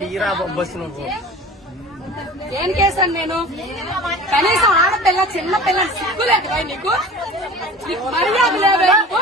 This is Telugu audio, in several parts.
తీరా బస్సు నువ్వు ఏం చేశాను నేను? కనీసం ఆడపిల్ల చిన్న పిల్ల సిగ్గు లేదు నీకు మర్యాద లేదు.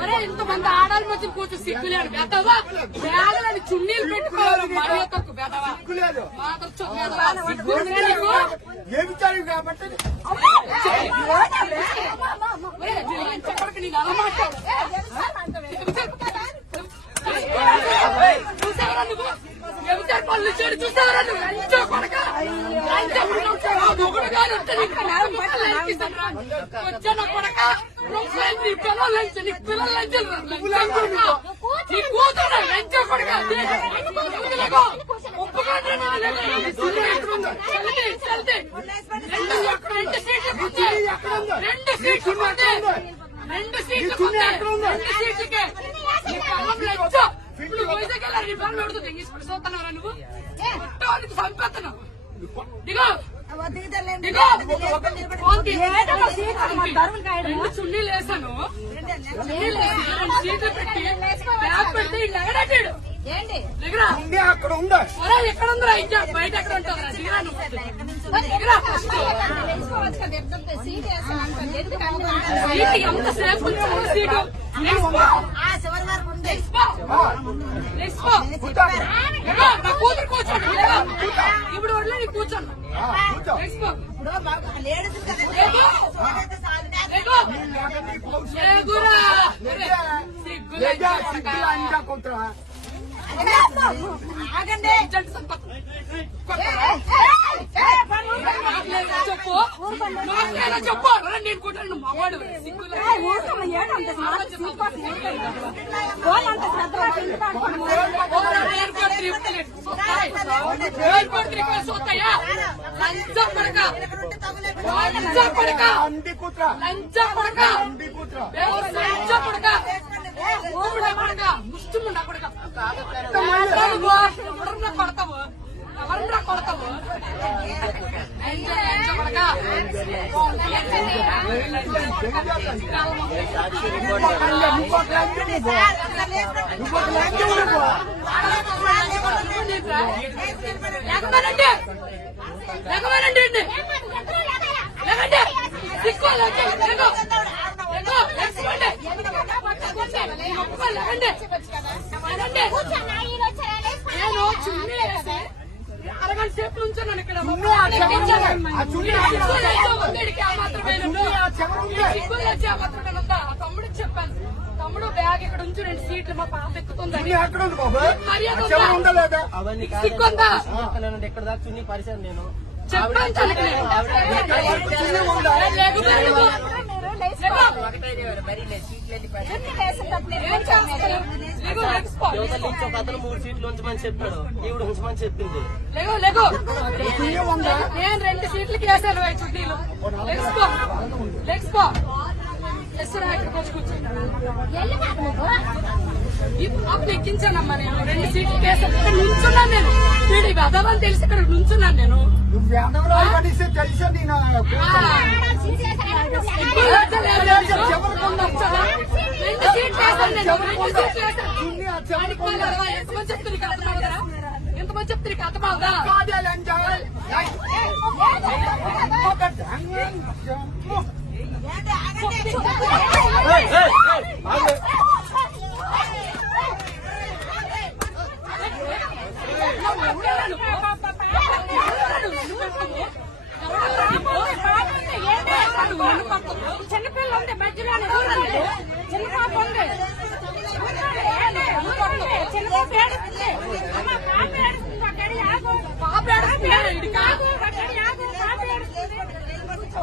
అరే ఇంతమంది ఆడాలి మధ్య కూర్చో సిగ్గు లేదు బెదవా బ్యాగులని చున్నీలు పెట్టుకోవాలి మర్యాదకు బెదవా ఏమి కాబట్టి నేను అలా మాట్లాడు. చూసావరా నువ్వు? వ్యభిచార పనులు చేయడు చూసావరా నువ్వు? వచ్చాను కొడక. పిల్లలు పిల్లలు నీ కూతురు కొడక. రెండు సీట్లు రెండు సీట్లు రెండు రెండు సీట్లకే. నీ ఇప్పుడు వైజాగ్ వెళ్ళారు నీ పెడుతుంది ఇంగ్లీష్ పడి నువ్వు చంపేస్తున్నావు చున్నీలు వేసాను సీట్లు పెట్టి బ్యాగ్ పెడితే అక్కడ ఉందా ఎక్కడ ఉందా ఇంకా బయట ఎక్కడ ఉంటుందిరా దిగరా నువ్వు సీట్ ఎంత సేపు ఉంచావు సీటు కూతురు కూర్చోండి? ఇప్పుడు వడ్లే నీ కూర్చోండి. లేచిపో. చెప్పు. చెప్పు మగవాడు లంచా లంచా కొడక ఊపిడ కొడక ముష్టిముండ కొడక ఎవరన్నా కొడతావు ఎవరన్నా కొడతావు లంచా లంచా కొడక లేకమేనండి లేకమేనండి అండి నేను చున్నీ అరగంట సేపు ఇక్కడ. తమ్ముడికి చెప్పాను. తమ్ముడు బ్యాగ్ ఇక్కడ ఉంచు రెండు సీట్లు మా పాప ఎక్కుతుందని చున్నీ ఎక్కడ ఉంది బాబు? మర్యాద ఎక్కడ దాకా చున్నీ పరిచాను నేను. అతను మూడు సీట్లు ఉంచమని చెప్పాడు ఈవిడ ఉంచమని చెప్పింది లేకో, లేకో. నేను రెండు సీట్లకి వేసాను ఈ చుట్టీలు లెగ్స్పో లెగ్స్పో ఎక్కించానమ్మా నేను రెండు సీట్లు వేసాను ఇక్కడ నుంచున్నాను నేను వీడి వెదవని తెలిసి ఇక్కడ నుంచున్నాను నేను నువ్వు వేదవరాలు కడిస్తే తెలిసే నేను నేను రెండు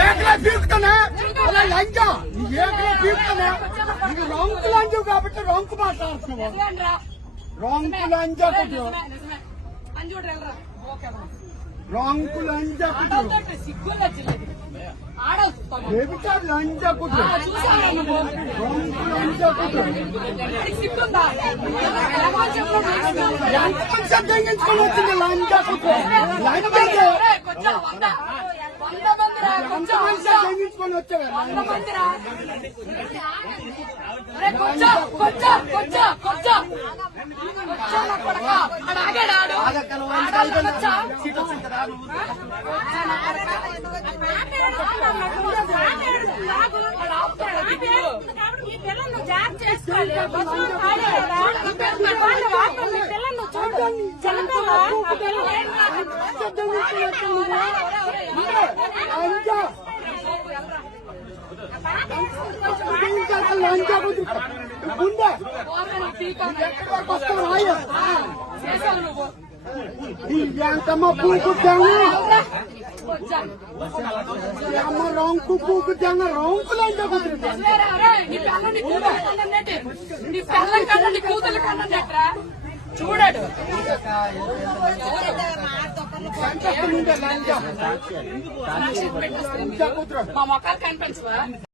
ఏకలే పీకుతానే అలా లంచా నీ ఏకలే పీకుతానే ఇది రొంకు లంచు కాబట్టి రొంకు మాట్లాడుతున్నావు రొంకు ఓకే రొంకు ఆడవుతాను ఏమిటా చూసాను నువ్వు రొంకు లంచా కుట్ర వాడికి సిగ్గుందా? ఎలాగో చెప్పు, నాకు ఎంత మంది శబ్దించుకొని వచ్చింది లంచా ఒరేయ్, కొంచెం వంద కొంచెం మంది వంద కొంచెం కొంచెం కొంచెం కొంచెం. నా కొడక. కొంచెం. వరకు వస్తావు రాయ అమ్మ చూడడు. లంచా మా మొక్కలు కనిపించవా